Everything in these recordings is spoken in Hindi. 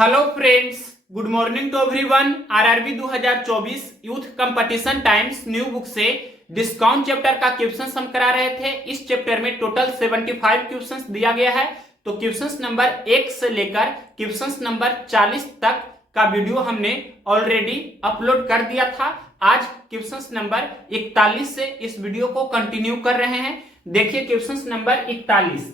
Hello friends, good morning to everyone. RRB 2024 youth competition times new book से डिस्काउंट चैप्टर का क्वेश्चंस हम करा रहे थे। इस चैप्टर में टोटल 75 क्वेश्चंस दिया गया है। तो क्वेश्चंस नंबर 1 से लेकर क्वेश्चंस नंबर 40 तक का वीडियो हमने ऑलरेडी अपलोड कर दिया था। आज क्वेश्चंस नंबर 41 से इस वीडियो को कंटिन्यू कर रहे हैं। देखिए क्वेश्चंस नंबर 41,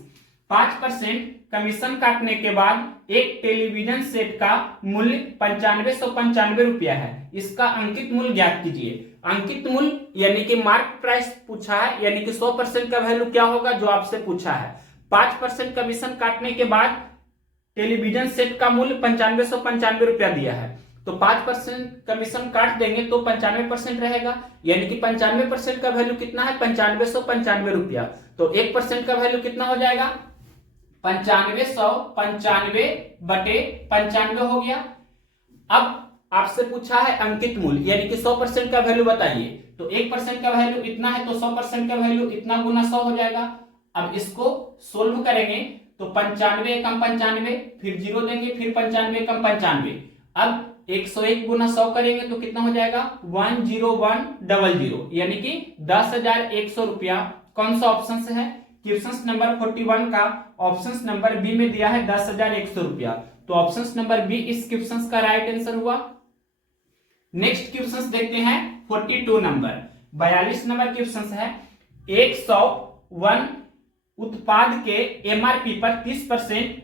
5% कमीशन काटने के बाद एक टेलीविजन सेट का मूल्य 9595 रुपया है। इसका अंकित मूल्य ज्ञात कीजिए। अंकित मूल्य यानी कि मार्क प्राइस पूछा है, यानी कि 100% का वैल्यू क्या होगा जो आपसे पूछा है। 5% कमीशन काटने के बाद टेलीविजन सेट का मूल्य 9595 रुपया दिया है, तो 5% कमीशन काट देंगे तो 95% रहेगा, यानी कि 95% का वैल्यू कितना है, 9595 रुपया। तो 1% का वैल्यू कितना हो जाएगा, 9595 बटे 95 हो गया। अब आपसे पूछा है अंकित मूल्य, यानी कि 100% का वैल्यू बताइए। तो 1% का वैल्यू इतना है, तो 100% का वैल्यू इतना गुना 100 हो जाएगा। अब इसको सोल्व करेंगे तो 95 एकम 95, फिर 0 देंगे, फिर 95 एकम 95। अब 101 गुना 100 करेंगे तो कितना हो जाएगा, 10100, यानी कि 10,100 रुपया। कौन सा ऑप्शन से है, क्वेश्चन नंबर 41 का ऑप्शन नंबर बी में दिया है 10,100 रुपया। तो ऑप्शन नंबर बी इस क्वेश्चन का राइट आंसर हुआ। नेक्स्ट क्वेश्चन देखते हैं 42 नंबर, 42 नंबर क्वेश्चन है। 101 उत्पाद के एमआरपी पर 30%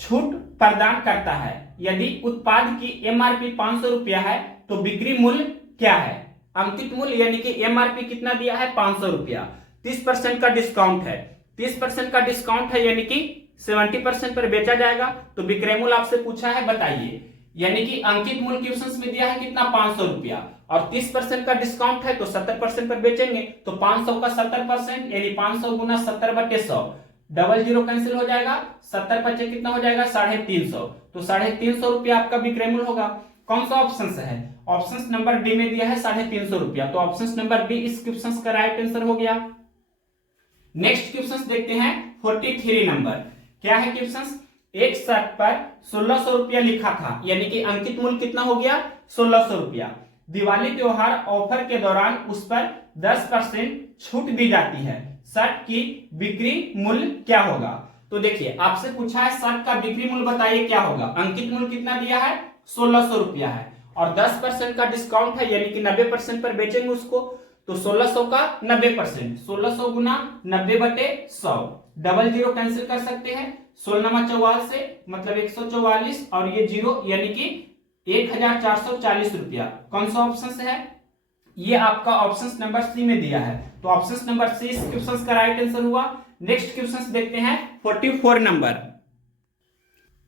छूट प्रदान करता है। यदि उत्पाद की एमआरपी 500 रुपया है तो बिक्री मूल्य क्या है। अंकित मूल्य यानी कि एमआरपी कितना दिया है, 500 रुपया। 30% का डिस्काउंट है, 30% का डिस्काउंट है, यानी कि 70% पर बेचा जाएगा। तो विक्रय मूल्य आपसे पूछा है, बताइए। यानी कि अंकित मूल्य क्वेश्चन में दिया है कितना, 500 रुपया, और 30% का डिस्काउंट है तो 70% पर बेचेंगे। तो 500 का 70% यानी 500 गुना 70 बटे 100, 00 कैंसिल हो जाएगा। 70 बचे कितना हो जाएगा, 350। तो 350 रुपया आपका विक्रय मूल्य होगा। कौन सा ऑप्शन है, ऑप्शन नंबर डी में दिया है 350 रुपया। तो ऑप्शन नंबर बी इस क्वेश्चन का राइट आंसर हो गया। नेक्स्ट क्वेश्चन देखते हैं 43 नंबर। क्या है क्वेश्चन, एक शर्ट पर 1600 रुपया लिखा था, यानी कि अंकित मूल्य कितना हो गया, 1600 रुपया। दिवाली त्योहार ऑफर के दौरान उस पर 10% छूट दी जाती है। शर्ट की बिक्री मूल्य क्या होगा। तो देखिए आपसे पूछा है शर्ट का बिक्री मूल्य बताइए क्या होगा। अंकित मूल्य कितना दिया है, 1600 रुपया है, और 10% का डिस्काउंट है, यानी कि 90% पर बेचेंगे उसको। तो 1600 का 90%, 1600 गुना 90 बटे 100, 00 कैंसिल कर सकते हैं। 16 44 से मतलब 144, और ये 0 यानी कि 1440 रुपया। कौन सा ऑप्शन है, ये आपका ऑप्शन नंबर सी में दिया है। तो ऑप्शन नंबर सी इस क्वेश्चन का राइट आंसर हुआ। नेक्स्ट क्वेश्चन देखते हैं 44 नंबर।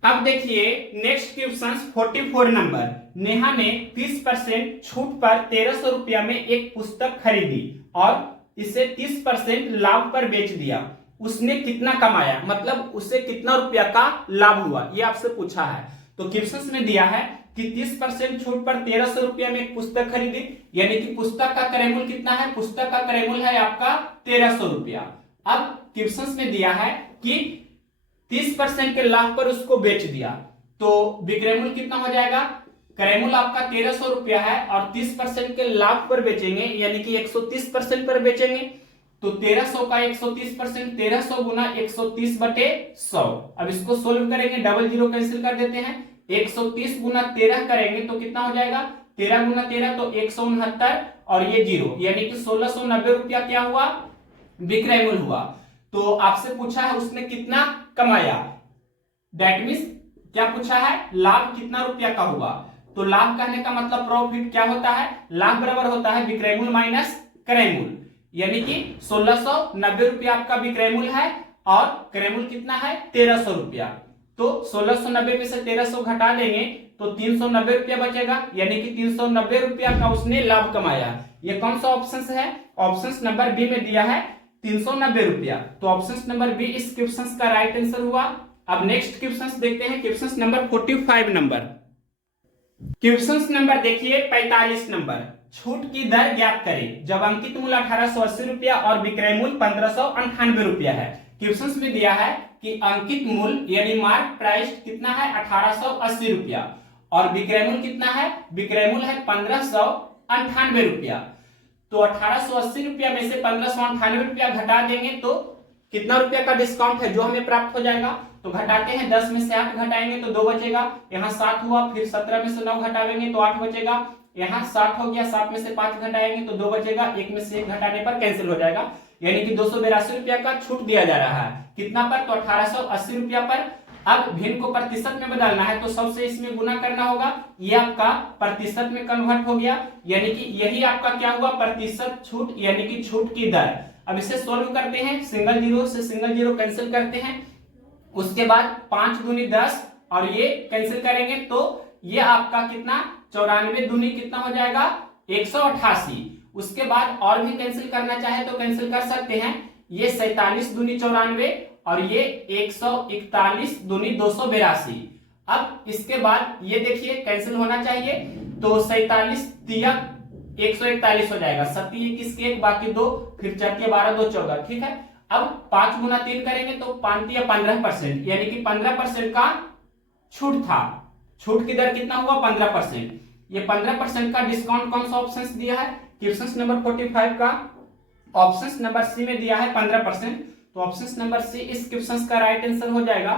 अब देखिए नेक्स्ट क्वेश्चन 44 नंबर। नेहा ने 30% छूट पर 1300 रुपया में एक पुस्तक खरीदी और इसे 30% लाभ पर बेच दिया। उसने कितना कमाया, मतलब उसे कितना रुपया का लाभ हुआ, ये आपसे पूछा है। तो क्वेश्चन में दिया है कि 30% छूट पर 1300 रुपया में एक पुस्तक खरीदी, यानी कि पुस्तक का क्रय मूल्य कितना है, पुस्तक का क्रय मूल्य है आपका 1300 रुपया। अब क्वेश्चन में दिया है कि 30% के लाभ पर उसको बेच दिया, तो विक्रय मूल्य कितना हो जाएगा, क्रय मूल्य आपका 1300 रुपया है और 30% के लाभ पर बेचेंगे, यानी कि 130% पर बेचेंगे। तो 1300 का 130%, 1300 गुना 130 बटे 100। अब इसको सोल्व करेंगे, 00 कैंसिल कर देते हैं। 130 गुना 13 करेंगे तो कितना हो जाएगा, 13 गुना 13 तो 169, और ये 0, यानी कि 1690 रुपया क्या हुआ, विक्रय मूल्य हुआ। तो आपसे पूछा है उसने कितना कमाया, दैट मीन्स क्या पूछा है, लाभ कितना रुपया का हुआ। तो लाभ कहने का मतलब प्रॉफिट क्या होता है, लाभ बराबर होता है विक्रय मूल्य माइनस क्रय मूल्य, यानी कि 1690 रुपया आपका विक्रय मूल्य है और क्रय मूल्य कितना है, 1300 रुपया। तो 1690 में से 1300 घटा देंगे तो 390 रुपया बचेगा, यानी कि 390 रुपया का उसने लाभ कमाया। ये कौन सा ऑप्शन है, ऑप्शन नंबर बी में दिया है 390 रुपया। तो ऑप्शन नंबर बी इस क्वेश्चन का राइट आंसर हुआ। अब नेक्स्ट क्वेश्चन देखते हैं, question number 45 number. Question number देखिए 45 नंबर। छूट की दर ज्ञात करें जब अंकित मूल्य 1880 रुपया और विक्रय मूल्य 1598 रुपया है। क्वेश्चंस में दिया है कि अंकित मूल्य यानी मार्क प्राइस कितना है 1880 रुपया और विक्रय मूल्य कितना है, विक्रय मूल्य है 1598 रुपया। तो 1880 रुपया में से 1598 रुपया घटा देंगे तो कितना रुपया का डिस्काउंट है जो हमें प्राप्त हो जाएगा। तो घटाते हैं, 10 में से 8 घटाएंगे तो 2 बचेगा, यहाँ 7 हुआ, फिर 17 में से 9 घटाएंगे तो 8 बचेगा, यहाँ 7 हो गया, 7 में से 5 घटाएंगे तो 2 बचेगा, 1 में से 1 घटाने पर कैंसिल हो जाएगा, यानी कि 282 रुपया का छूट दिया जा रहा है। कितना पर, तो 1880 रुपया पर। अब भिन्न को प्रतिशत में बदलना है तो सबसे इसमें गुना करना होगा, ये आपका प्रतिशत में कन्वर्ट हो गया, यानी कि यही आपका क्या हुआ, प्रतिशत छूट यानी कि छूट की दर। अब इसे सोल्व करते हैं, सिंगल जीरो से सिंगल जीरो कैंसिल करते हैं, उसके बाद 5 दूनी 10 और ये कैंसिल करेंगे तो ये आपका कितना 94 दूनी कितना हो जाएगा 188। उसके बाद और भी कैंसिल करना चाहे तो कैंसिल कर सकते हैं, ये 47 दूनी 94 और ये 141 दूनी 282। अब इसके बाद ये देखिए कैंसिल होना चाहिए तो 47 तिया 141 हो जाएगा, 7 21 के 1 बाकी 2, फिर 4 के 12 2 14, ठीक है। अब 5 गुना 3 करेंगे तो 5 या 15%, यानी कि 15% का छूट था। छूट की दर कितना हुआ 15%। ये 15% का डिस्काउंट कौन सा ऑप्शन दिया है, क्वेश्चन नंबर 45 का ऑप्शन नंबर सी में दिया है 15%। तो ऑप्शन नंबर सी इस क्वेश्चन का राइट आंसर हो जाएगा।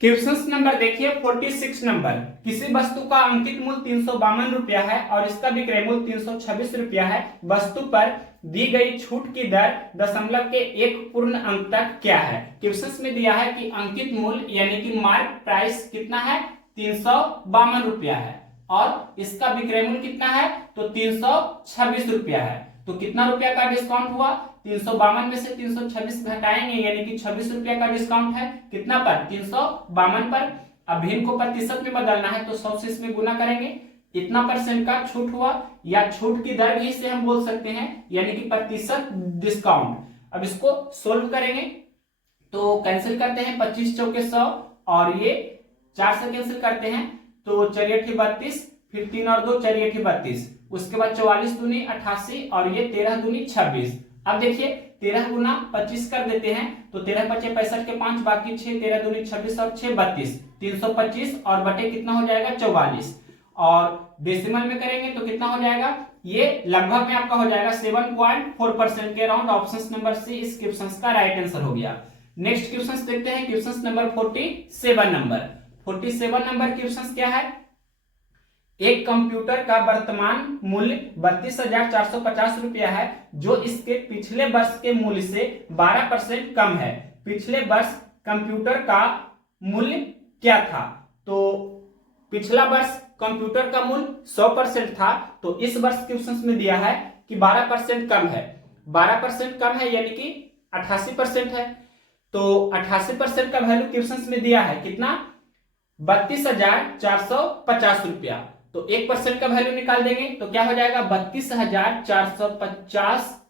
क्वेश्चन नंबर देखिए 46 नंबर, किसी वस्तु का अंकित मूल्य 352 रुपया है और इसका विक्रय मूल्य 326 रुपया है, वस्तु पर दी गई छूट की दर दशमलव के 1 पूर्ण अंक तक क्या है। क्वेश्चन में दिया है कि अंकित मूल्य यानी कि मार्क प्राइस कितना है 352 रुपया है और इसका विक्रय मूल्य कितना है तो 326 रुपया है। तो कितना रुपया का डिस्काउंट हुआ, 352 में से 326 घटाएंगे यानी कि 26 रुपया का डिस्काउंट है, कितना पर 352 पर। अब भिन्न को प्रतिशत में बदलना है तो 100 से इसमें गुना करेंगे, इतना परसेंट का छूट हुआ या छूट की दर भी इसे हम बोल सकते हैं, यानी कि प्रतिशत डिस्काउंट। अब इसको सोल्व करेंगे तो कैंसिल करते हैं, 25 चौके 100 और ये 4 से कैंसिल करते हैं तो 4 8 32, फिर 3 और 2 4 8 32, उसके बाद 44 दूनी 88 और ये 13 दूनी 26। अब देखिए 13 गुना 25 कर देते हैं तो 13 पचे 65 के 5 बाकी 6, 13 दूनी 26 और 6 32, 325 और बटे कितना हो जाएगा 44 और डेसिमल में करेंगे तो कितना हो जाएगा, ये लगभग में आपका हो जाएगा 7.4% के अराउंड। ऑप्शन नंबर सी इस क्वेश्चन का राइट आंसर हो गया। नेक्स्ट क्वेश्चन देखते हैं, question number 47 number. 47 number question क्या है, एक कंप्यूटर का वर्तमान मूल्य 32,450 रुपया है जो इसके पिछले वर्ष के मूल्य से 12% कम है। पिछले वर्ष कंप्यूटर का मूल्य क्या था, तो पिछला वर्ष कंप्यूटर का मूल्य 100% था, तो इस वर्ष क्वेश्चन में दिया है कि 12% कम है। 12% कम है यानी कि 88% है, तो 88% का वैल्यू क्वेश्चन में दिया है कितना 32,450 रुपया। तो 1% का वैल्यू निकाल देंगे तो क्या हो जाएगा 32,450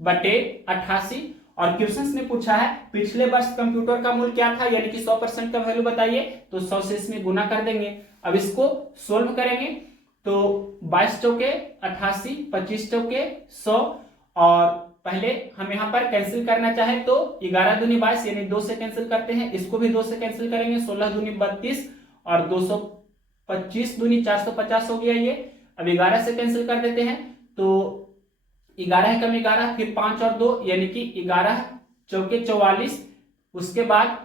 बटे 88। और क्वेश्चन ने पूछा है पिछले वर्ष कंप्यूटर का मूल्य क्या था, यानी कि 100% का वैल्यू बताइए, तो 100 से इसमें गुना कर देंगे। अब इसको सोल्व करेंगे तो 22 चौके 88, 25 चौके 100 और पहले हम यहाँ पर कैंसिल करना चाहे तो 11 दूनी 22 यानी 2 से कैंसिल करते हैं, इसको भी 2 से कैंसिल करेंगे, 16 दूनी 32 और 225 दूनी 450 हो गया ये। अब 11 से कैंसिल कर देते हैं तो 11 कम 11 फिर 5 और 2 यानी कि 11 चौके 44, उसके बाद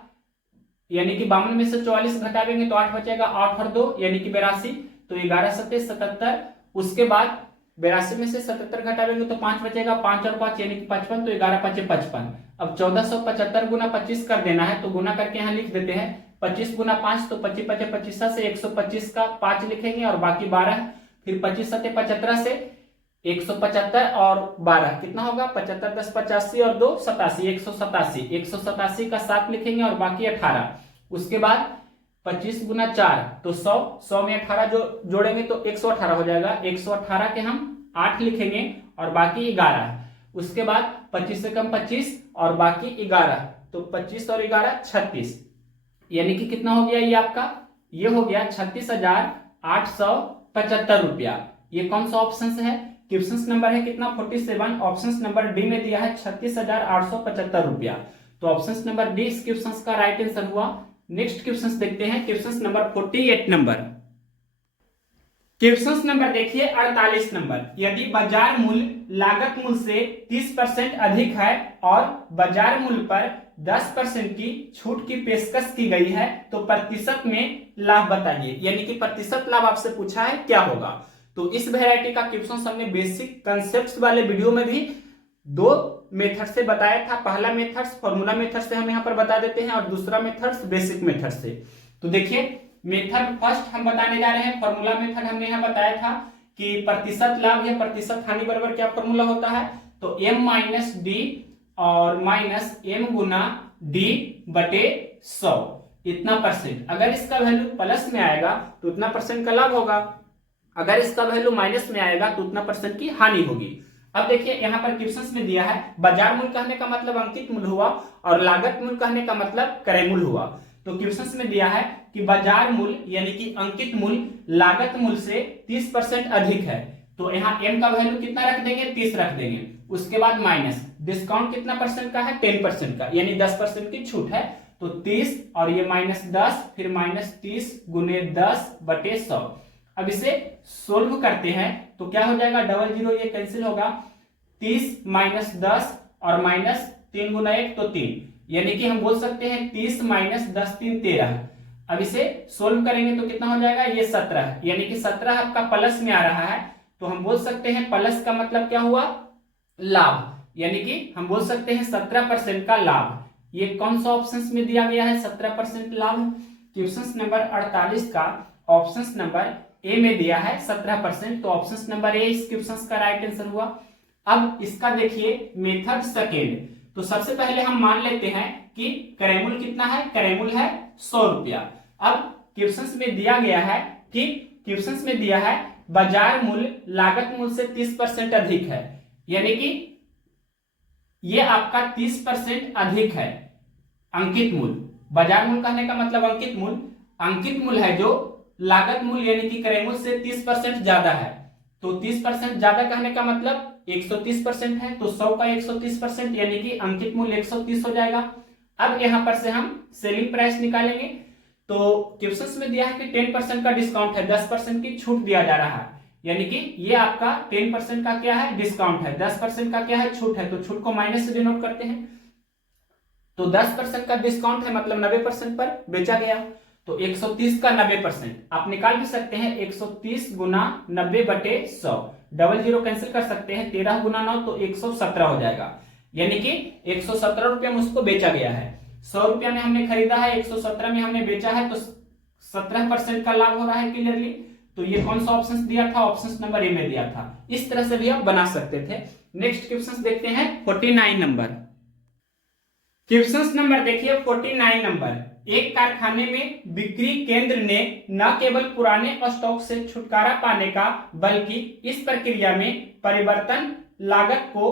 यानी कि 52 में से 44 घटावेंगे तो 8 बचेगा, 8 और 2 यानी कि 82, तो 11 सत्ते 77, उसके बाद 82 में से 77 घटावेंगे तो 5 बचेगा, 5 और 5 यानी कि 55, तो 11 5 55। अब 1475 गुना 25 कर देना है तो गुना करके यहाँ लिख देते हैं 25 गुना 5 तो 25 5 25 से 125 का 5 लिखेंगे और बाकी 12, फिर 25 7 75 से 175 और 12 कितना होगा 75 10 85 और 2 87, 187 का 7 लिखेंगे और बाकी 18, उसके बाद 25 गुना 4 तो 100 में 18 जो जोड़ेंगे तो 118 हो जाएगा, 118 के हम 8 लिखेंगे और बाकी 11, उसके बाद 25 से कम 25 और बाकी 11, तो 25 और 11 36, यानी कि कितना हो गया ये आपका, ये हो गया 36,875 रुपया। ये कौन सा ऑप्शन है, क्वेश्चन नंबर है कितना 47, ऑप्शन नंबर डी में दिया है 36,875 रुपया। तो ऑप्शन नंबर डी इस क्वेश्चन का राइट आंसर हुआ। नेक्स्ट क्वेश्चन देखते हैं, question number 48 number. Question number देखिए 48 नंबर। यदि बाजार मूल्य लागत मूल्य से 30% अधिक है और बाजार मूल्य पर 10% की छूट की पेशकश की गई है तो प्रतिशत में लाभ बताइए। यानी कि प्रतिशत लाभ आपसे पूछा है, क्या होगा। तो इस वैरायटी का क्वेश्चन हमने बेसिक कंसेप्ट वाले वीडियो में भी दो मेथड से बताया था। पहला मेथड फॉर्मूला मेथड से हम यहाँ पर बता देते हैं और दूसरा मेथड बेसिक मेथड से। तो देखिए मेथड फर्स्ट हम बताने जा रहे हैं। फॉर्मूला मेथड हमने यहाँ बताया था कि प्रतिशत लाभ या प्रतिशत हानि बराबर क्या फॉर्मूला होता है, तो m माइनस डी और माइनस m गुना डी बटे 100 इतना परसेंट। अगर इसका वैल्यू प्लस में आएगा तो उतना परसेंट का लाभ होगा, अगर इसका वैल्यू माइनस में आएगा तो उतना परसेंट की हानि होगी। अब देखिए यहाँ पर क्वेश्चन में दिया है बाजार मूल्य कहने का मतलब अंकित मूल्य हुआ और लागत मूल्य कहने का मतलब क्रय मूल्य हुआ। तो क्वेश्चन में दिया है कि बाजार मूल्य यानी कि अंकित मूल्य लागत मूल्य से 30% अधिक है, तो यहाँ m का वैल्यू कितना रख देंगे, 30 रख देंगे। उसके बाद माइनस डिस्काउंट कितना परसेंट का है, 10% का, यानी 10% की छूट है, तो 30 और ये माइनस 10 फिर माइनस 30 गुने 10 बटे 100। अब इसे सोल्व करते हैं तो क्या हो जाएगा, डबल जीरो ये कैंसिल होगा, 30 माइनस 10 और माइनस 3 गुना 1 तो 3, यानी कि हम बोल सकते हैं 30 माइनस 10 3 13। अब इसे सोल्व करेंगे तो कितना हो जाएगा, ये 17, यानी कि 17 आपका प्लस में आ रहा है, तो हम बोल सकते हैं प्लस का मतलब क्या हुआ, लाभ, यानी कि हम बोल सकते हैं 17% का लाभ। ये कौन सा ऑप्शन में दिया गया है, 17% लाभ। क्वेश्चन नंबर 48 का ऑप्शन नंबर ए में दिया है 17%, तो ऑप्शन नंबर ए इस क्वेश्चन का राइट आंसर हुआ। अब इसका देखिए मेथड सेकेंड। तो सबसे पहले हम मान लेते हैं कि क्रय मूल्य कितना है, क्रय मूल्य है 100 रुपया। अब क्वेश्चन में दिया गया है कि क्वेश्चन में दिया है बाजार मूल्य लागत मूल्य से 30% अधिक है, यानी कि ये आपका 30% अधिक है अंकित मूल्य। बाजार मूल्य कहने का मतलब अंकित मूल्य, अंकित मूल्य है जो लागत मूल्य यानी कि क्रय मूल्य से 30% ज्यादा है। तो 30% ज्यादा कहने का मतलब 130% है, तो 100 का 130% यानी कि अंकित मूल्य 130 हो जाएगा। अब यहां पर से हम सेलिंग प्राइस निकालेंगे। तो क्वेश्चन में दिया है कि 10% का डिस्काउंट है, 10% की छूट दिया जा रहा है, यानी कि ये आपका 10% का क्या है, डिस्काउंट है, 10% का क्या है, छूट है, तो छूट को माइनस से डिनोट करते हैं। तो 10% का डिस्काउंट है मतलब 90% पर बेचा गया, तो 130 का 90% आप निकाल भी सकते हैं, 130 गुना 90 बटे 100, डबल जीरो कैंसिल कर सकते हैं, 13 गुना 9 तो 117 हो जाएगा, यानी कि 117 रुपया में उसको बेचा गया है। 100 रुपया में हमने खरीदा है, 117 में हमने बेचा है, तो 17% का लाभ हो रहा है क्लियरली। तो ये कौन सा ऑप्शन दिया था, ऑप्शन नंबर ए में दिया था। इस तरह से भी आप बना सकते थे। नेक्स्ट क्वेश्चन देखते हैं 49 नंबर। क्वेश्चन नंबर देखिए 49 नंबर। एक कारखाने में बिक्री केंद्र ने न केवल पुराने स्टॉक से छुटकारा पाने का बल्कि इस प्रक्रिया में परिवर्तन लागत को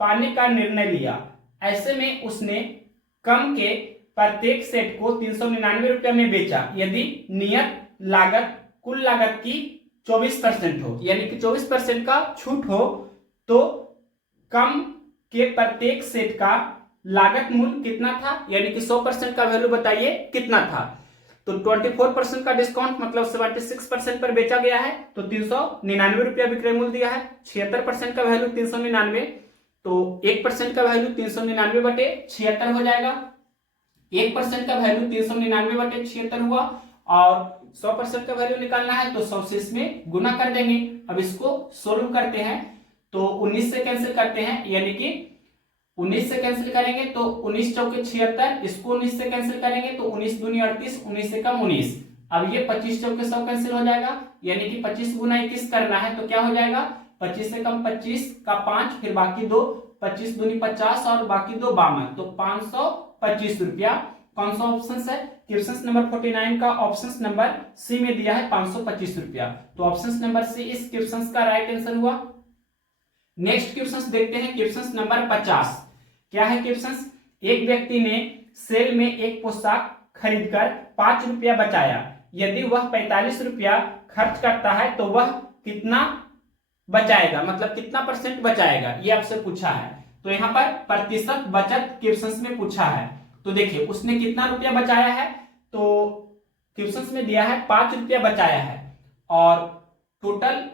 पाने का निर्णय लिया। ऐसे में उसने कम के प्रत्येक सेट को 399 रुपया में बेचा यदि नियत लागत कुल लागत की 24% हो, यानी कि 24% का छूट हो, तो कम के प्रत्येक सेट का लागत मूल्य कितना था, यानी कि 100% का वैल्यू बताइए कितना था। तो 24% का डिस्काउंट मतलब 76% पर बेचा गया है, तो 399 रुपया विक्रय मूल्य दिया है। 76% का वैल्यू 399, तो 1% का वैल्यू 399 बटे 76 हो जाएगा। 1% का वैल्यू 399 बटे 76 हुआ और 100% का वैल्यू निकालना है तो 100 से इसमें गुना कर देंगे। अब इसको सोल्व करते हैं तो 19 से कैंसिल करते हैं, यानी कि 19 से कैंसिल करेंगे तो 19 चौके 76, इसको 19 से कैंसिल करेंगे तो 19 दूनी 38, 19 से कम 19। अब ये 25 चौके 100 कैंसिल हो जाएगा, यानी कि 25 गुना 21 करना है तो क्या हो जाएगा, 25 से कम 25 का 5 फिर बाकी 2, 25 दूनी 50 और बाकी 2 52, तो 525 रुपया। कौन सा ऑप्शन है, क्वेश्चन नंबर 49 का ऑप्शन नंबर सी में दिया है 525 रुपया, तो ऑप्शन नंबर सी इस क्वेश्चन का राइट आंसर हुआ। नेक्स्ट क्वेश्चन देखते हैं, क्वेश्चन नंबर 50। क्या है क्वेश्चन, एक व्यक्ति ने सेल में एक पोशाक खरीदकर 5 रुपया बचाया, यदि वह 45 रुपया खर्च करता है तो वह कितना बचाएगा, मतलब कितना परसेंट बचाएगा, ये आपसे पूछा है। तो यहाँ पर प्रतिशत बचत क्वेश्चंस में पूछा है। तो देखिए उसने कितना रुपया बचाया है, तो क्वेश्चंस में दिया है 5 रुपया बचाया है और टोटल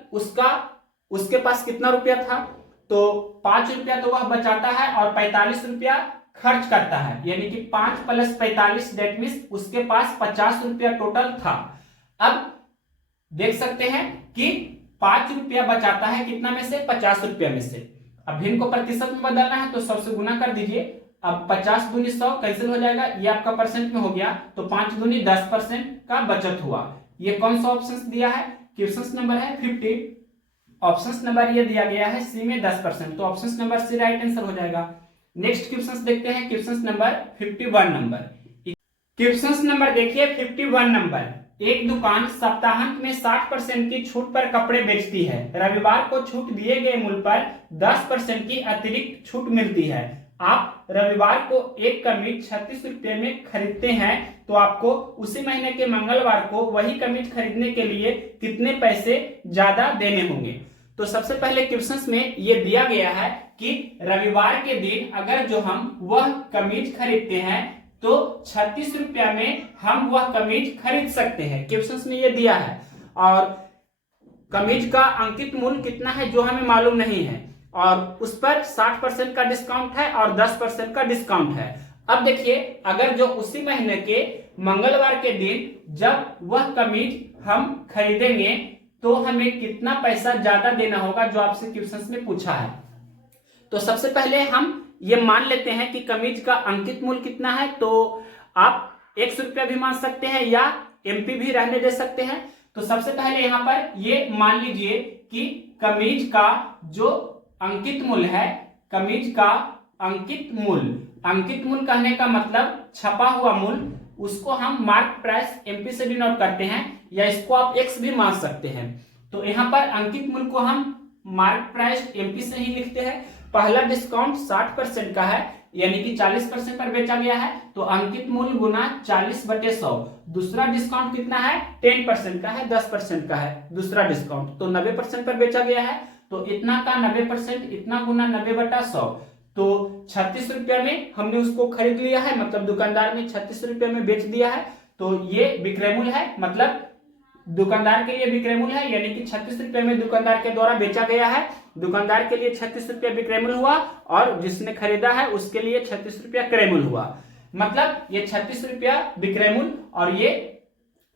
उसके पास कितना रुपया था, तो 5 रुपया तो वह बचाता है और 45 रुपया खर्च करता है, यानी कि 5 + 45 दैट मींस उसके पास 50 रुपया टोटल था। अब देख सकते हैं कि 5 रुपया बचाता है कितना में से, 50 रुपया में से। अब भिन्न को प्रतिशत में बदलना है तो 100 से गुना कर दीजिए। अब 50 दूनी 100 कैंसिल हो जाएगा, ये आपका परसेंट में हो गया, तो 5 दूनी 10% का बचत हुआ। ये कौन सा ऑप्शन दिया है, क्वेश्चन नंबर है 50, ऑप्शन नंबर ये दिया गया है सी में 10%, तो option number C right answer हो जाएगा। नेक्स्ट क्वेश्चन देखते हैं, क्वेश्चन नंबर 51 नंबर। क्वेश्चन नंबर देखिए 51 नंबर। एक दुकान सप्ताहांत में 60% की छूट पर कपड़े बेचती है। रविवार को छूट दिए गए मूल्य पर 10% की अतिरिक्त छूट मिलती है। आप रविवार को एक कमीज 36 रुपये में खरीदते हैं, तो आपको उसी महीने के मंगलवार को वही कमीज खरीदने के लिए कितने पैसे ज्यादा देने होंगे। तो सबसे पहले क्वेश्चन में ये दिया गया है कि रविवार के दिन अगर जो हम वह कमीज खरीदते हैं तो 36 रुपया में हम वह कमीज खरीद सकते हैं, क्वेश्चन में ये दिया है। और कमीज का अंकित मूल्य कितना है जो हमें मालूम नहीं है, और उस पर 60% का डिस्काउंट है और 10% का डिस्काउंट है। अब देखिए अगर जो उसी महीने के मंगलवार के दिन जब वह कमीज हम खरीदेंगे तो हमें कितना पैसा ज्यादा देना होगा, जो आपसे क्वेश्चन में पूछा है। तो सबसे पहले हम ये मान लेते हैं कि कमीज का अंकित मूल्य कितना है, तो आप 100 रुपया भी मान सकते हैं या एमपी भी रहने दे सकते हैं। तो सबसे पहले यहाँ पर ये मान लीजिए कि कमीज का जो अंकित मूल्य है, कमीज का अंकित मूल्य कहने का मतलब छपा हुआ मूल्य, उसको हम मार्क प्राइस एमपी से डिनोट करते हैं, या इसको आप एक्स भी मान सकते हैं। तो यहाँ पर अंकित मूल्य को हम मार्क प्राइस एमपी से ही लिखते हैं। पहला डिस्काउंट 60% का है, यानी कि 40% पर बेचा गया है, तो अंकित मूल्य गुना 40/100। दूसरा डिस्काउंट कितना है, 10% का है, 10% का है दूसरा डिस्काउंट, तो 90% पर बेचा गया है, तो इतना का 90%, इतना गुना 90/100, तो 36 रुपया में हमने उसको खरीद लिया है, मतलब दुकानदार ने 36 रुपया में बेच दिया है। तो ये विक्रय मूल्य है, मतलब दुकानदार के लिए विक्रय मूल्य है, यानी कि 36 रुपये में दुकानदार के द्वारा बेचा गया है। दुकानदार के लिए 36 रुपया विक्रय मूल्य हुआ और जिसने खरीदा है उसके लिए 36 रुपया क्रय मूल्य हुआ। मतलब ये 36 रुपया विक्रय मूल्य और ये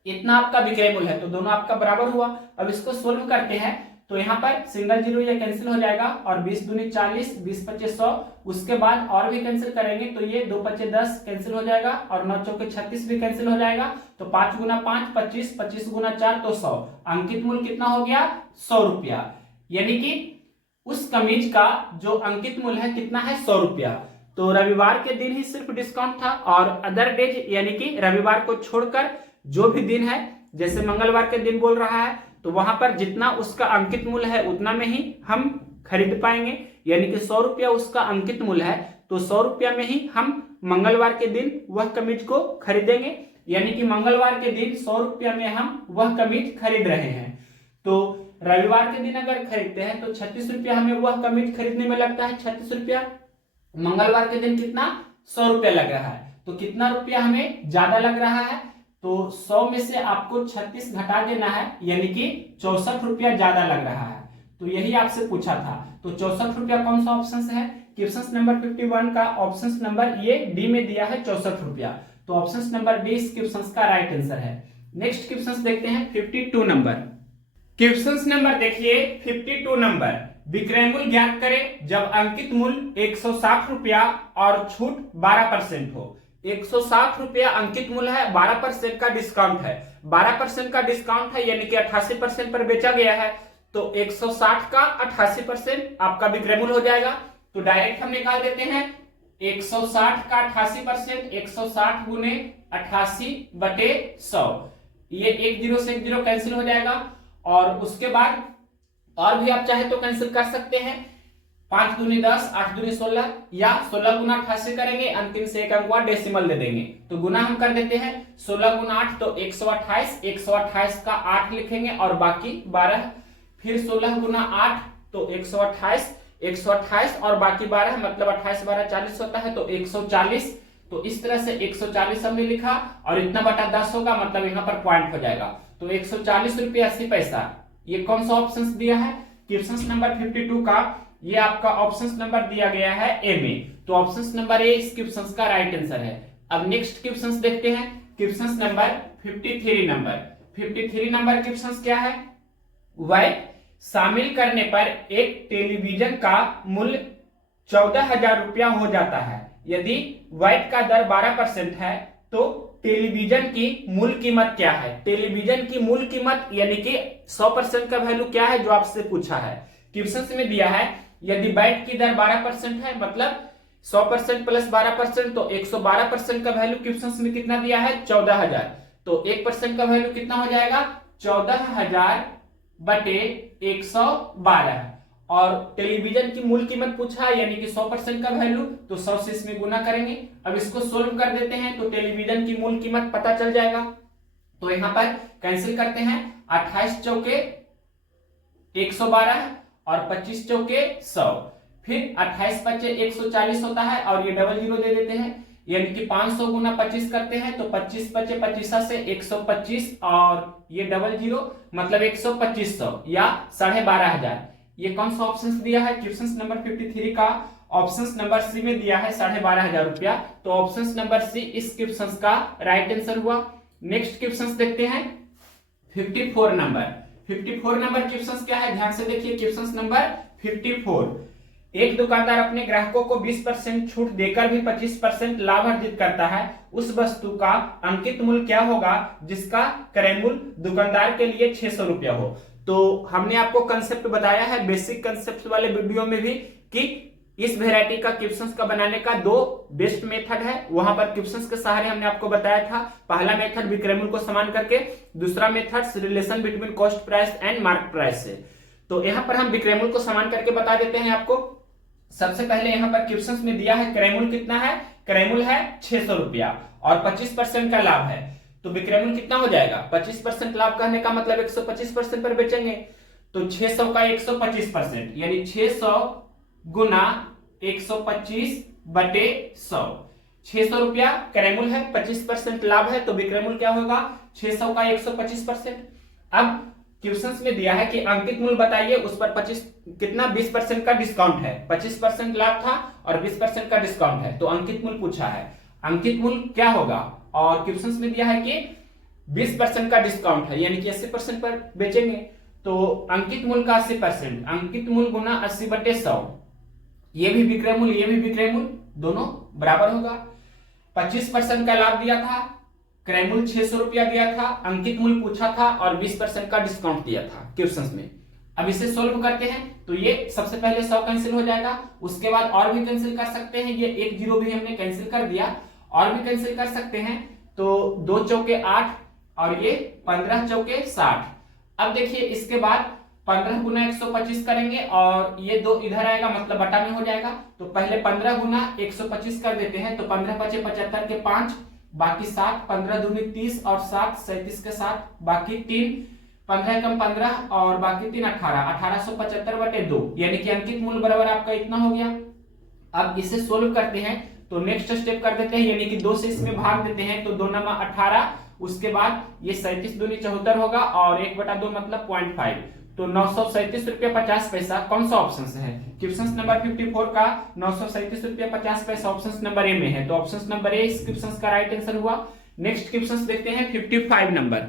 इतना आपका विक्रय मूल्य है, तो दोनों आपका बराबर हुआ। अब इसको सोल्व करते हैं, तो यहाँ पर सिंगल जीरो ये कैंसिल हो जाएगा और 20 दूनी 40, 20 पच्चे 100, उसके बाद और भी कैंसिल करेंगे तो ये 2 पच्चे 10 कैंसिल हो जाएगा और 9 चौके 36 भी कैंसिल हो जाएगा। तो 5 गुना 5 25, 25 गुना 4 तो 100। अंकित मूल्य कितना हो गया, 100 रुपया, यानी कि उस कमीज का जो अंकित मूल्य है कितना है, 100 रुपया। तो रविवार के दिन ही सिर्फ डिस्काउंट था और अदर डेज यानी कि रविवार को छोड़कर जो भी दिन है, जैसे मंगलवार के दिन बोल रहा है, तो वहां पर जितना उसका अंकित मूल्य है उतना में ही हम खरीद पाएंगे, यानी कि 100 रुपया उसका अंकित मूल्य है, तो 100 रुपया में ही हम मंगलवार के दिन वह कमीज को खरीदेंगे, यानी कि मंगलवार के दिन 100 रुपया में हम वह कमीज खरीद रहे हैं। तो रविवार के दिन अगर खरीदते हैं तो 36 रुपया हमें वह कमीज खरीदने में लगता है, 36 रुपया। मंगलवार के दिन कितना, 100 रुपया लग रहा है, तो कितना रुपया हमें ज्यादा लग रहा है, तो 100 में से आपको 36 घटा देना है, यानी कि 64 रुपया ज्यादा लग रहा है। तो यही आपसे पूछा था, तो 64 रुपया कौन सा ऑप्शन है, क्वेश्चन नंबर 51 का ऑप्शन नंबर ये डी में दिया है 64 रुपया, तो ऑप्शन नंबर डी इस क्वेश्चन का राइट आंसर है। नेक्स्ट क्वेश्चन देखते हैं 52 नंबर। क्वेश्चन नंबर देखिए 52 नंबर, विक्रय मूल्य ज्ञात करें जब अंकित मूल्य 160 रुपया और छूट 12% हो। 160 रुपया अंकित मूल्य है, 12% का डिस्काउंट है, 12% का डिस्काउंट है, यानी कि 88% पर बेचा गया है, तो 160 का 88% आपका विक्रय मूल्य हो जाएगा। तो डायरेक्ट हम निकाल देते हैं 160 का 88%, 160 गुने 88/100, ये 1 0 से 1 0 कैंसिल हो जाएगा। और उसके बाद और भी आप चाहे तो कैंसिल कर सकते हैं, 5 दूनी 10, 8 दूनी 16, या 16 गुना 88 करेंगे, अंतिम से एक अंक डेसिमल दे देंगे, तो गुना हम कर देते हैं 16 गुना 8 तो 128, 128 का 8 लिखेंगे और बाकी 12, फिर 16 गुना 8 तो 128, 128 और बाकी 12 मतलब 28 12 40 होता है, तो 140। तो इस तरह से 140 हमने लिखा और इतना बटा 10 होगा, मतलब यहाँ पर पॉइंट हो जाएगा। तो 140 रुपया 80 पैसा। ये कौन सा ऑप्शन दिया है? क्वेश्चन नंबर 52 का ये आपका ऑप्शन नंबर दिया गया है ए में। तो ऑप्शन नंबर ए इस क्वेश्चन का राइट आंसर है। अब नेक्स्ट क्वेश्चन देखते हैं। क्वेश्चन नंबर 53 नंबर क्वेश्चन क्या है? वैट शामिल करने पर एक टेलीविजन का मूल्य 14,000 रुपया हो जाता है। यदि वैट का दर 12% है तो टेलीविजन की मूल कीमत क्या है? टेलीविजन की मूल कीमत यानी कि 100% का वैल्यू क्या है जो आपसे पूछा है। क्वेश्चन में दिया है यदि वैट की दर 12% है, मतलब 100% प्लस 12%, तो 112% का वैल्यू क्वेश्चन में कितना दिया है? 14,000। तो 1% का वैल्यू कितना हो जाएगा? 14,000 बटे 112। और टेलीविजन की मूल कीमत पूछा है यानी कि 100% का वैल्यू, तो 100 से इसमें गुना करेंगे। अब इसको सोल्व कर देते हैं तो टेलीविजन की मूल कीमत पता चल जाएगा। तो यहां पर कैंसिल करते हैं। 28 चौके 112 और 25 चौके 100, फिर 28 बचे 140 होता है और ये डबल जीरो दे देते हैं, यानी कि 500 गुना 25 करते हैं तो 25 बचे 25 से 125 और ये डबल जीरो मतलब 125 या 12,500। ये कौन सा ऑप्शन दिया है? क्वेश्चन नंबर 53 का ऑप्शन नंबर सी में दिया है 12,500 रुपया। तो ऑप्शन नंबर सी इस क्वेश्चन का राइट आंसर हुआ। नेक्स्ट क्वेश्चन देखते हैं 54 नंबर क्वेश्चन क्या है? ध्यान से देखिए क्वेश्चन नंबर 54। एक दुकानदार अपने ग्राहकों को 20% छूट देकर भी 25% लाभ अर्जित करता है। उस वस्तु का अंकित मूल्य क्या होगा जिसका क्रय मूल्य दुकानदार के लिए 600 रुपया हो? तो हमने आपको कंसेप्ट बताया है बेसिक कंसेप्ट वाले वीडियो में भी कि इस वेराइटी का क्वेश्चंस का बनाने का 2 बेस्ट मेथड है। वहां पर क्वेश्चंस के सहारे हमने आपको बताया था। पहला मेथड विक्रय मूल्य को समान करके, दूसरा method relation between cost price and market price से। तो यहां पर हम विक्रय मूल्य को समान करके बता देते हैं आपको। सबसे पहले यहां पर क्वेश्चंस में दिया है क्रय मूल्य कितना है? क्रय मूल्य है 600 रुपया और 25% का लाभ है। तो विक्रय मूल्य कितना हो जाएगा? 25% लाभ कहने का मतलब 125% पर बेचेंगे, तो 600 का 125% यानी 600 गुना 125 बटे 100। 600 रुपया क्रय मूल्य है, 25% लाभ है, तो विक्रय मूल्य क्या होगा? 600 का 125%। अब क्वेश्चंस में दिया है कि अंकित मूल्य बताइए, उस पर 20% का डिस्काउंट है। 25% लाभ था और 20% का डिस्काउंट है, तो अंकित मूल्य पूछा है। अंकित मूल्य क्या होगा? और क्वेश्चंस में दिया है कि 20% का डिस्काउंट है यानी कि 80% पर बेचेंगे, तो अंकित मूल्य का 80%, अंकित मूल्य गुना 80 बटे 100, ये भी विक्रय मूल्य ये भी विक्रय मूल्य दोनों बराबर होगा। 25% का लाभ दिया था, क्रय मूल्य 600 रुपया दिया था, अंकित मूल्य पूछा था और 20% का डिस्काउंट दिया था क्वेश्चंस में। अब इसे सोल्व करते हैं तो ये सबसे पहले 100 कैंसिल हो जाएगा, उसके बाद और भी कैंसिल कर सकते हैं। ये 1 जीरो भी हमने कैंसिल कर दिया, और भी कैंसिल कर सकते हैं। तो 2 चौके 8 और ये 15 चौके 60। अब देखिए इसके बाद 15 गुना 125 करेंगे और ये 2 इधर आएगा मतलब बटा में हो जाएगा। तो पहले 15 गुना 125 कर देते हैं, तो 15 बचे 75 के 5, बाकी 7, 15 दूनी 30 और 7 37 के 7, बाकी 3, 15 कम 15 और बाकी 3 18, 1875 बटे 2 यानी कि अंकित मूल्य बराबर आपका इतना हो गया। अब इसे सोल्व करते हैं तो नेक्स्ट स्टेप कर देते हैं, यानी कि 2 से इसमें भाग देते हैं, तो 2 नमा 18, उसके बाद ये 37 दूनी 74 होगा और 1/2 मतलब 0.5, तो 937 रुपया 50 पैसा कौन सा ऑप्शन है? क्वेश्चन नंबर 54 का 937 रुपया 50 पैसा ऑप्शन नंबर ए में है, तो ऑप्शन नंबर ए इस क्वेश्चन का राइट आंसर हुआ। नेक्स्ट क्वेश्चन देखते हैं 55 नंबर।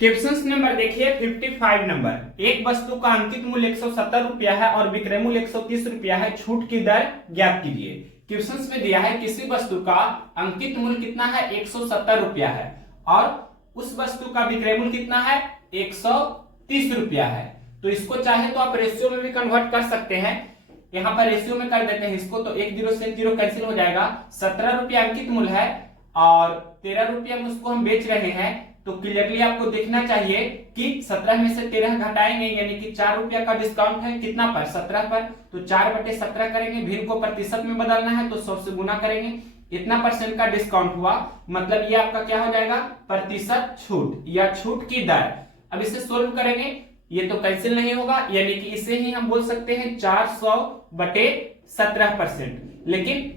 क्वेश्चन नंबर देखिए 55 नंबर। एक वस्तु का अंकित मूल्य 170 रुपया है और विक्रय मूल्य 130 रुपया है, छूट की दर ज्ञात कीजिए। क्वेश्चन में दिया है किसी वस्तु का अंकित मूल्य कितना है? 170 रुपया है और उस वस्तु का विक्रय मूल्य कितना है? 130 रुपया है। तो इसको चाहे तो आप रेशियो में भी कन्वर्ट कर सकते हैं। यहाँ पर रेशियो में कर देते हैं इसको, तो 1 जीरो से 0 कैंसिल हो जाएगा। 17 रुपया अंकित मूल्य है और 13 रुपया में उसको हम बेच रहे हैं, तो क्लियरली आपको देखना चाहिए कि 17 में से 13 घटाएंगे यानी कि 4 रुपया का डिस्काउंट है कितना पर? 17 पर, तो 4/17 करेंगे, भिन्न को प्रतिशत में बदलना है तो 100 से गुना करेंगे, इतना % का डिस्काउंट हुआ, मतलब ये आपका क्या हो जाएगा? प्रतिशत छूट या छूट की दर। अब इसे सोल्व करेंगे ये तो कैंसिल नहीं होगा, यानी कि इसे ही हम बोल सकते हैं 400/17%। लेकिन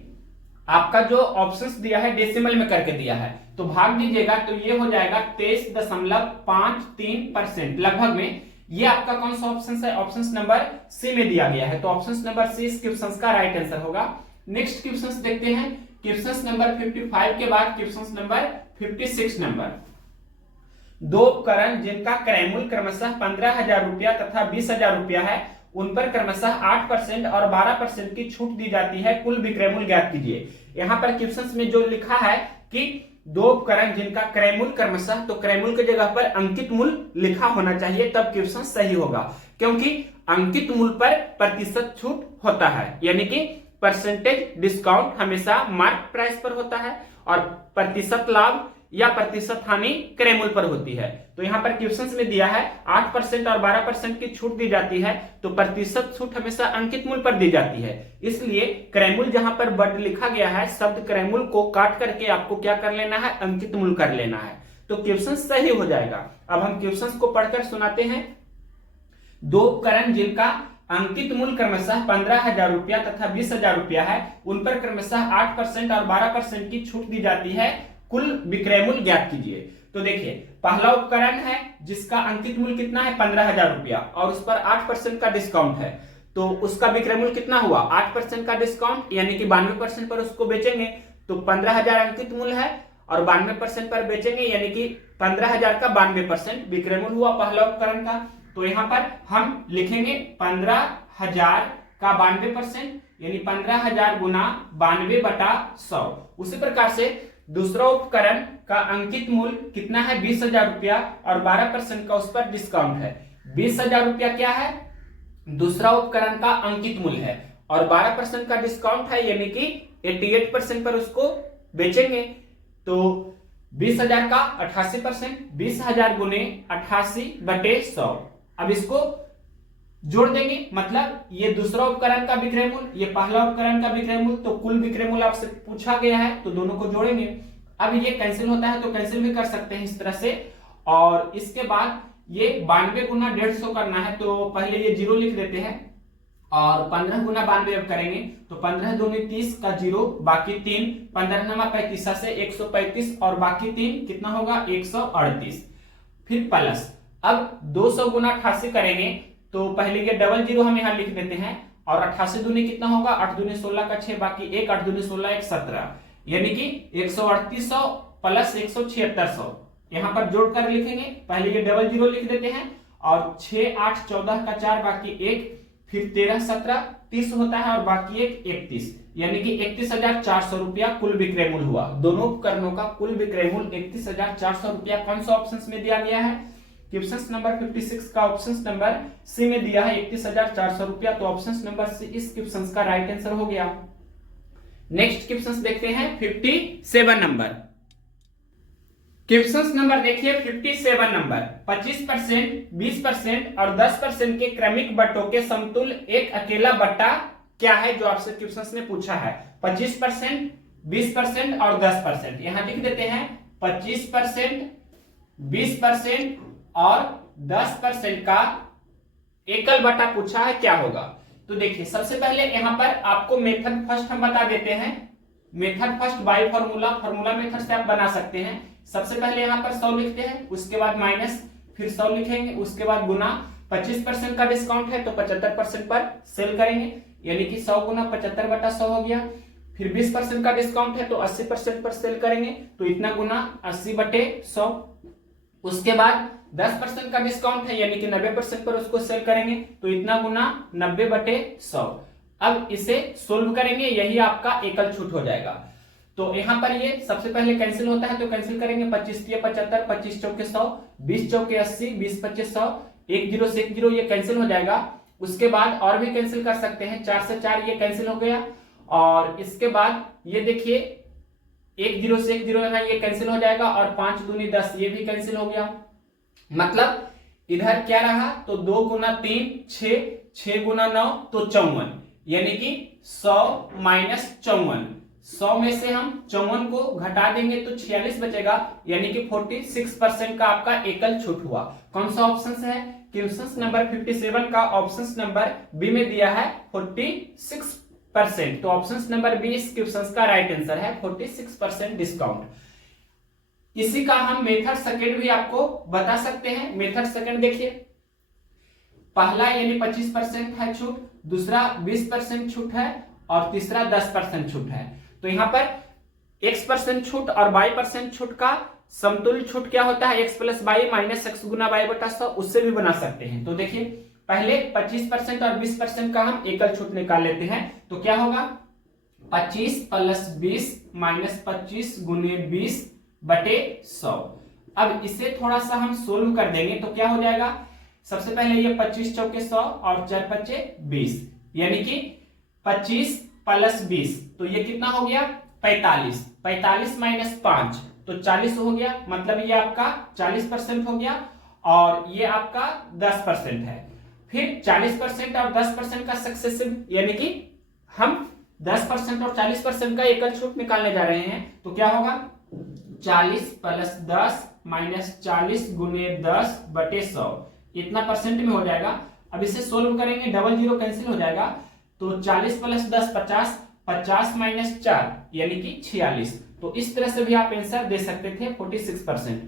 आपका जो ऑप्शंस दिया है डेसिमल में करके दिया है, तो भाग दीजिएगा तो ये हो जाएगा 23.53% लगभग में। ये आपका कौन सा ऑप्शन है? ऑप्शन नंबर सी में दिया गया है, तो ऑप्शन नंबर सी इस क्वेश्चन का राइट आंसर होगा। नेक्स्ट क्वेश्चन देखते हैं, क्वेश्चन नंबर 55 के बाद क्वेश्चन नंबर 56 नंबर। दो उपकरण जिनका क्रय मूल्य क्रमशः 15,000 रुपया तथा 20,000 रुपया है, उन पर क्रमशः 8% और 12% की छूट दी जाती है, कुल विक्रय मूल्य ज्ञात कीजिए। यहाँ पर क्वेश्चन में जो लिखा है कि दो उपकरण जिनका क्रय मूल्य क्रमशः, तो क्रय मूल्य की जगह पर अंकित मूल्य लिखा होना चाहिए, तब क्वेश्चन सही होगा, क्योंकि अंकित मूल्य पर प्रतिशत छूट होता है, यानी कि परसेंटेज डिस्काउंट हमेशा मार्क प्राइस पर होता है और प्रतिशत लाभ या प्रतिशत हानि क्रय मूल्य पर होती है। तो यहाँ पर क्वेश्चन में दिया है 8% और 12% की छूट दी जाती है, तो प्रतिशत छूट हमेशा अंकित मूल्य पर दी जाती है, इसलिए क्रय मूल्य जहां पर वर्ड लिखा गया है, शब्द क्रय मूल्य को काट करके आपको क्या कर लेना है? अंकित मूल्य कर लेना है, तो क्वेश्चन सही हो जाएगा। अब हम क्वेश्चन को पढ़कर सुनाते हैं। दो उपकरण जिनका अंकित मूल्य क्रमशः 15,000 रुपया तथा 20,000 रुपया है, उन पर क्रमशः 8% और 12% की छूट दी जाती है, कुल विक्रय मूल्य ज्ञात कीजिए। तो देखिए, पहला उपकरण है जिसका अंकित मूल्य कितना है? 15,000 रुपया, और उस पर 8% का डिस्काउंट है, तो उसका विक्रय मूल्य कितना हुआ? 8% का डिस्काउंट, यानी कि 92% पर उसको बेचेंगे, तो 15,000 अंकित मूल्य है और 92% पर बेचेंगे, यानी कि 15,000 का 92% विक्रय मूल्य हुआ पहला उपकरण का। तो यहाँ पर हम लिखेंगे 15,000 का 92%, यानी 15,000 गुना 92/100। उसी प्रकार से दूसरा उपकरण का अंकित मूल्य कितना है? 20,000 रुपया और 12% का उस पर डिस्काउंट है। 20,000 रुपया क्या है? दूसरा उपकरण का अंकित मूल्य है और 12% का डिस्काउंट है, यानी कि 88% पर उसको बेचेंगे, तो 20,000 का 88%, 20,000 गुने 88/100। अब इसको जोड़ देंगे, मतलब ये दूसरा उपकरण का विक्रय मूल्य, ये पहला उपकरण का विक्रय मूल्य, तो कुल विक्रय मूल्य आपसे पूछा गया है, तो दोनों को जोड़ेंगे। अब ये कैंसिल होता है तो कैंसिल भी कर सकते हैं इस तरह से, और इसके बाद ये 92 गुना 150 करना है, तो पहले ये 0 लिख देते हैं और 15 गुना 92 अब करेंगे, तो 15 दूनी 30 का 0, बाकी 3, 15 35 से 135 और बाकी 3 कितना होगा? 138, फिर प्लस। अब 200 गुना 88 करेंगे, तो पहले ये डबल 0 हम यहाँ लिख देते हैं, और 88 दूनी कितना होगा? 8 दूनी 16 का 6, बाकी 1, 8 दूनी 16, 1 17, यानी कि 13800 प्लस 17600 यहाँ पर जोड़कर लिखेंगे। पहले ये डबल 0 लिख देते हैं और 6, 8, 14 का 4, बाकी 1, फिर 13, 17, 30 होता है और बाकी 1, 31, यानी कि 31,400 रुपया कुल विक्रय मूल्य हुआ। दोनों उपकरणों का कुल विक्रय मूल्य 31,400 रुपया कौन सा ऑप्शन में दिया गया है? क्वेश्चन नंबर 56 का ऑप्शन नंबर सी में दिया है 31,400 रुपया, तो ऑप्शन नंबर सी इस क्वेश्चन का राइट आंसर हो गया। नेक्स्ट क्वेश्चन देखते हैं 57 नंबर। क्वेश्चन नंबर देखिए 57 नंबर। 25%, 20% और 10% के क्रमिक बट्टों के समतुल्य एक अकेला बट्टा क्या है, जो आपसे क्वेश्चन ने पूछा है। 25%, 20% और 10%, यहां लिख देते हैं 25%, 20% और 10% का एकल बटा पूछा है, क्या होगा? तो देखिए, सबसे पहले यहां पर आपको मेथड फर्स्ट हम बता देते हैं। Method first by formula method से आप बना सकते हैं। सबसे पहले यहां पर 100 लिखते हैं, उसके बाद माइनस, फिर 100 लिखेंगे, उसके बाद गुना। 25% का डिस्काउंट है तो 75% पर सेल करेंगे, यानी कि 100 गुना 75/100 हो गया। फिर 20% का डिस्काउंट है तो 80% पर सेल करेंगे, तो इतना गुना 80/100। उसके बाद 10% का डिस्काउंट है, यानी कि 90% पर उसको सेल करेंगे, तो इतना गुना 90/100। अब इसे सोल्व करेंगे, यही आपका एकल छूट हो जाएगा। तो यहां पर ये सबसे पहले कैंसिल होता है, तो कैंसिल करेंगे। 25 × 75, 25 × 100, 20 × 80, 20 × 25 100, 1 0 से 1 0 ये कैंसिल हो जाएगा। उसके बाद और भी कैंसिल कर सकते हैं, 4 से 4 ये कैंसिल हो गया, और इसके बाद ये देखिए 1 0 से 1 0 यहाँ ये कैंसिल हो जाएगा, और 5 दूनी 10 ये भी कैंसिल हो गया। मतलब इधर क्या रहा, तो 2 गुना 3 6, 6 गुना 9 तो 54, यानी कि 100 - 54, 100 में से हम 54 को घटा देंगे तो 46 बचेगा, यानी कि 46% का आपका एकल छूट हुआ। कौन सा ऑप्शन है? क्वेश्चन नंबर 57 का ऑप्शन नंबर बी में दिया है 46%। तो ऑप्शन नंबर बी इस क्वेश्चन का राइट आंसर है, 46% डिस्काउंट। इसी का हम मेथड सेकंड भी आपको बता सकते हैं। मेथड सेकंड देखिए, पहला यानी 25% है छूट, दूसरा 20% छूट है और तीसरा 10% छूट है। तो यहां पर x% छूट और y% छूट का समतुल्य छूट क्या होता है? x plus Y minus X गुना वाई बटा 100, उससे भी बना सकते हैं। तो देखिए पहले 25% और 20% का हम एकल छूट निकाल लेते हैं। तो क्या होगा? 25 प्लस 20 माइनस 25 गुने 20 बटे 100। अब इसे थोड़ा सा हम सोल्व कर देंगे तो क्या हो जाएगा? सबसे पहले ये 25 चौके 100 और 4 पच्चे 20, यानी कि 25 प्लस 20 तो ये कितना हो गया? 45। 45 माइनस 5 तो 40 हो गया, मतलब ये आपका 40% हो गया और ये आपका 10% है। फिर 40% और 10% का सक्सेसिव, यानी कि हम 10% और 40% का एकल छूट निकालने जा रहे हैं। तो क्या होगा? 40 प्लस 10 माइनस 40 गुने 10 बटे 100, इतना परसेंट में हो जाएगा। अब इसे सोल्व करेंगे, डबल जीरो कैंसिल हो जाएगा। तो 40 प्लस 10 50, 50 माइनस 4 यानी कि 46। तो इस तरह से भी आप आंसर दे सकते थे 46%।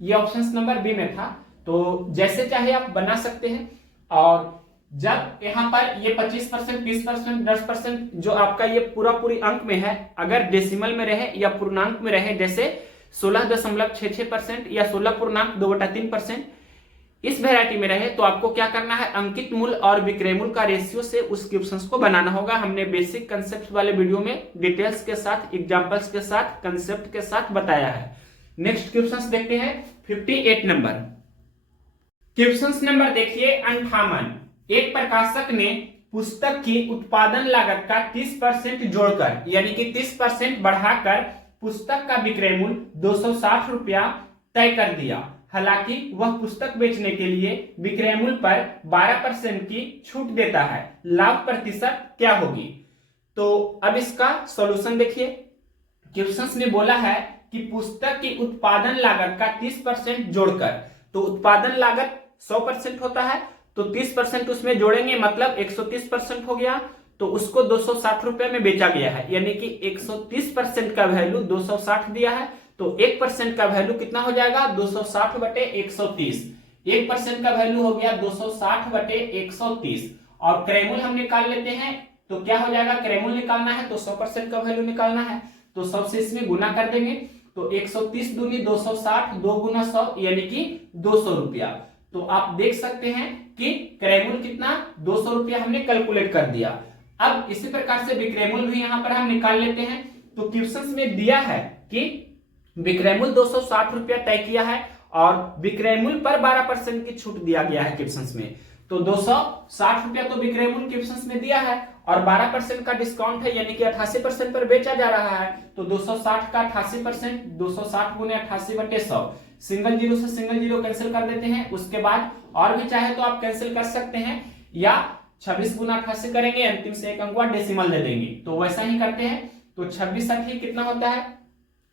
ये ऑप्शन नंबर बी में था। तो जैसे चाहे आप बना सकते हैं। और जब यहाँ पर ये 25%, 20%, 10% जो आपका ये पूरी अंक में है, अगर डेसिमल में रहे या पूर्णांक में रहे, जैसे 16.66% या 16.2/3%, इस वैरायटी में रहे, तो आपको क्या करना है? अंकित मूल्य और विक्रय मूल्य का रेशियो से उस क्वेश्चंस को बनाना होगा। हमने बेसिक कंसेप्ट वाले वीडियो में डिटेल्स के साथ, एग्जांपल्स के साथ, कंसेप्ट के साथ बताया है। नेक्स्ट क्वेश्चंस देखते हैं 58 नंबर। क्वेश्चंस नंबर देखिए 58। एक प्रकाशक ने पुस्तक की उत्पादन लागत का 30% जोड़कर, यानी कि 30% बढ़ाकर पुस्तक का विक्रय मूल्य 260 रुपया तय कर दिया। हालांकि वह पुस्तक बेचने के लिए विक्रय मूल्य पर 12% की छूट देता है, लाभ प्रतिशत क्या होगी? तो अब इसका सॉल्यूशन देखिए। क्वेश्चन में बोला है कि पुस्तक की उत्पादन लागत का 30% जोड़कर, तो उत्पादन लागत 100% होता है, तो 30% उसमें जोड़ेंगे, मतलब 130% हो गया। तो उसको 260 रुपए में बेचा गया है, यानी कि 130% का वैल्यू 260 दिया है। तो 1% का वैल्यू कितना हो जाएगा? 260 बटे 130। 1% का वैल्यू हो गया 260 बटे 130। और क्रयमूल्य हम निकाल लेते हैं, तो क्या हो जाएगा? क्रयमूल्य निकालना है तो 100% का वैल्यू निकालना है, तो 100 से इसमें गुना कर देंगे। तो 130 दूनी 260, 2 गुना 100 यानी कि 200 रुपया। तो आप देख सकते हैं कि क्रयमूल्य कितना? 200 रुपया हमने कैलकुलेट कर दिया। अब इसी प्रकार से विक्रय मूल्य भी यहां पर हम निकाल लेते हैं। तो क्वेश्चन में दिया है कि विक्रय मूल्य 260 रुपया तय किया है और विक्रय मूल्य पर 12% की छूट दिया गया है क्वेश्चन में। तो 260 रुपया तो विक्रय मूल्य क्वेश्चन में दिया है और 12% का डिस्काउंट है, यानी कि 88% पर बेचा जा रहा है। तो 260 का 88%, 260 गुने 88 बटे 100, सिंगल जीरो से सिंगल जीरो कैंसिल कर देते हैं। उसके बाद और भी चाहे तो आप कैंसिल कर सकते हैं, या 26 गुना 88 करेंगे, अंतिम से एक अंक डेसिमल दे देंगे, तो वैसा ही करते हैं। तो 26 × कितना होता है?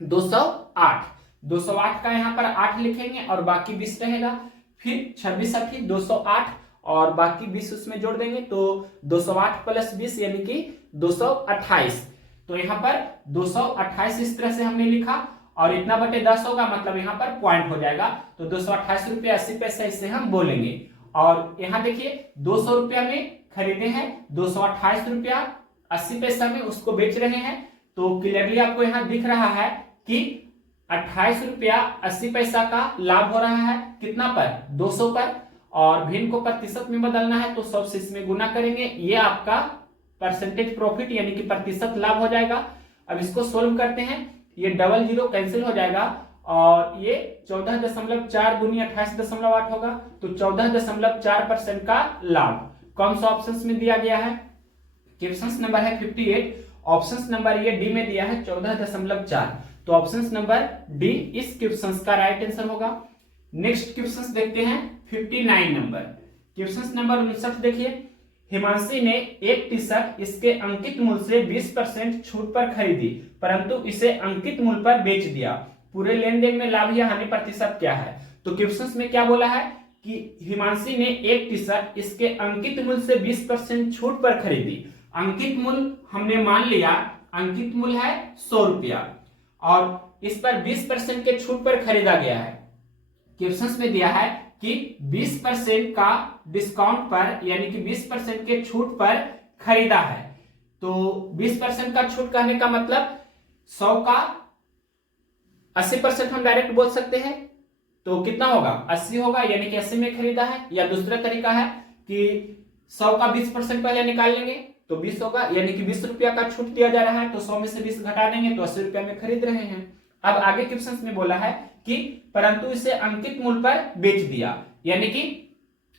208। 208 का यहाँ पर 8 लिखेंगे और बाकी 20 रहेगा। फिर 26 × 208 और बाकी 20 उसमें जोड़ देंगे, तो 208 प्लस 20 यानी कि 228। तो यहाँ पर 228 इस तरह से हमने लिखा और इतना बटे 10 होगा, मतलब यहाँ पर पॉइंट हो जाएगा। तो 228 रुपया 80 पैसा इससे हम बोलेंगे। और यहाँ देखिए 200 रुपया में खरीदे हैं, 228 रुपया 80 पैसा में उसको बेच रहे हैं। तो क्लियरली आपको यहाँ दिख रहा है कि 28 रुपया 80 पैसा का लाभ हो रहा है, कितना पर? 200 पर। और भिन्न को प्रतिशत में बदलना है तो 100 से इसमें गुना करेंगे, ये आपका परसेंटेज प्रॉफिट यानी कि प्रतिशत लाभ हो जाएगा। अब इसको सोल्व करते हैं, ये डबल जीरो कैंसिल हो जाएगा और ये 14.4 दूनी 28.8 होगा। तो 14.4% का लाभ कौन सा ऑप्शन में दिया गया है? क्वेश्चन नंबर है 58, ऑप्शन नंबर ये डी में दिया है 14.4। तो ऑप्शन नंबर डी इस क्वेश्चन का राइट आंसर होगा। नेक्स्ट क्वेश्चन देखते हैं 59 नंबर। क्वेश्चन नंबर 59 देखिए, हिमांशी ने एक टी शर्ट इसके अंकित मूल्य से 20% छूट पर खरीदी, परंतु इसे अंकित मूल्य पर बेच दिया। पूरे लेन देन में लाभ या हानि प्रतिशत क्या है? तो क्वेश्चन में क्या बोला है कि हिमांशी ने एक टी शर्ट इसके अंकित मूल्य से 20% छूट पर खरीदी। अंकित मूल्य हमने मान लिया, अंकित मूल्य है 100 रुपया और इस पर 20% के छूट पर खरीदा गया है। क्वेश्चन में दिया है कि 20% का डिस्काउंट पर यानी कि 20% के छूट पर खरीदा है। तो 20% का छूट कहने का मतलब 100 का 80% हम डायरेक्ट बोल सकते हैं। तो कितना होगा? 80 होगा, यानी कि 80 में खरीदा है। या दूसरा तरीका है कि 100 का 20% पहले निकाल लेंगे तो 20 होगा, यानी कि 20 रुपया का छूट दिया जा रहा है तो 100 में से 20 घटा देंगे तो 80 रुपया में खरीद रहे हैं। अब आगे क्वेश्चन में बोला है कि परंतु इसे अंकित मूल्य पर बेच दिया, यानी कि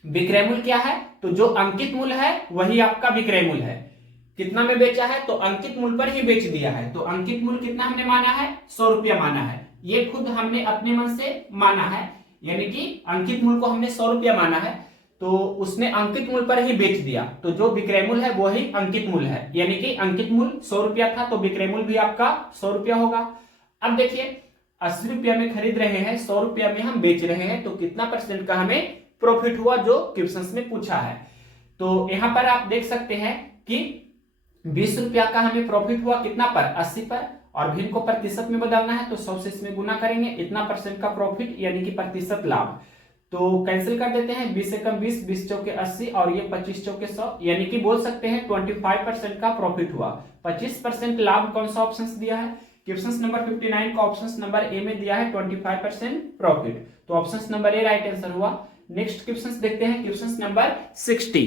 विक्रय मूल्य क्या है? तो जो अंकित मूल्य है वही आपका विक्रय मूल्य है। कितना में बेचा है? तो अंकित मूल्य पर ही बेच दिया है। तो अंकित मूल्य कितना हमने माना है? 100 रुपया माना है। ये खुद हमने अपने मन से माना है, यानी कि अंकित मूल्य को हमने 100 रुपया माना है, तो उसने अंकित मूल्य पर ही बेच दिया। तो जो विक्रय मूल्य है वो ही अंकित मूल्य है, यानी कि अंकित मूल्य 100 रुपया था तो विक्रय मूल्य भी आपका 100 रुपया होगा। अब देखिए 80 रुपया में खरीद रहे हैं, 100 रुपया में हम बेच रहे हैं, तो कितना परसेंट का हमें प्रॉफिट हुआ जो क्वेश्चन में पूछा है। तो यहां पर आप देख सकते हैं कि 20 रुपया का हमें प्रॉफिट हुआ कितना पर? 80 पर, और भी इनको प्रतिशत में बदलना है तो 100 से इसमें गुना करेंगे, इतना परसेंट का प्रॉफिट यानी कि प्रतिशत लाभ। तो कैंसिल कर देते हैं, 20 से कम 20, 20 चौके 80 और ये 25 चौके 100, यानी कि बोल सकते हैं 25% का प्रॉफिट हुआ। 25% लाभ कौन सा ऑप्शन दिया है? क्वेश्चन नंबर 59 का ऑप्शन नंबर ए में दिया है 25% प्रॉफिट। तो option number A right answer हुआ। नेक्स्ट क्वेश्चन देखते हैं, क्वेश्चन नंबर 60।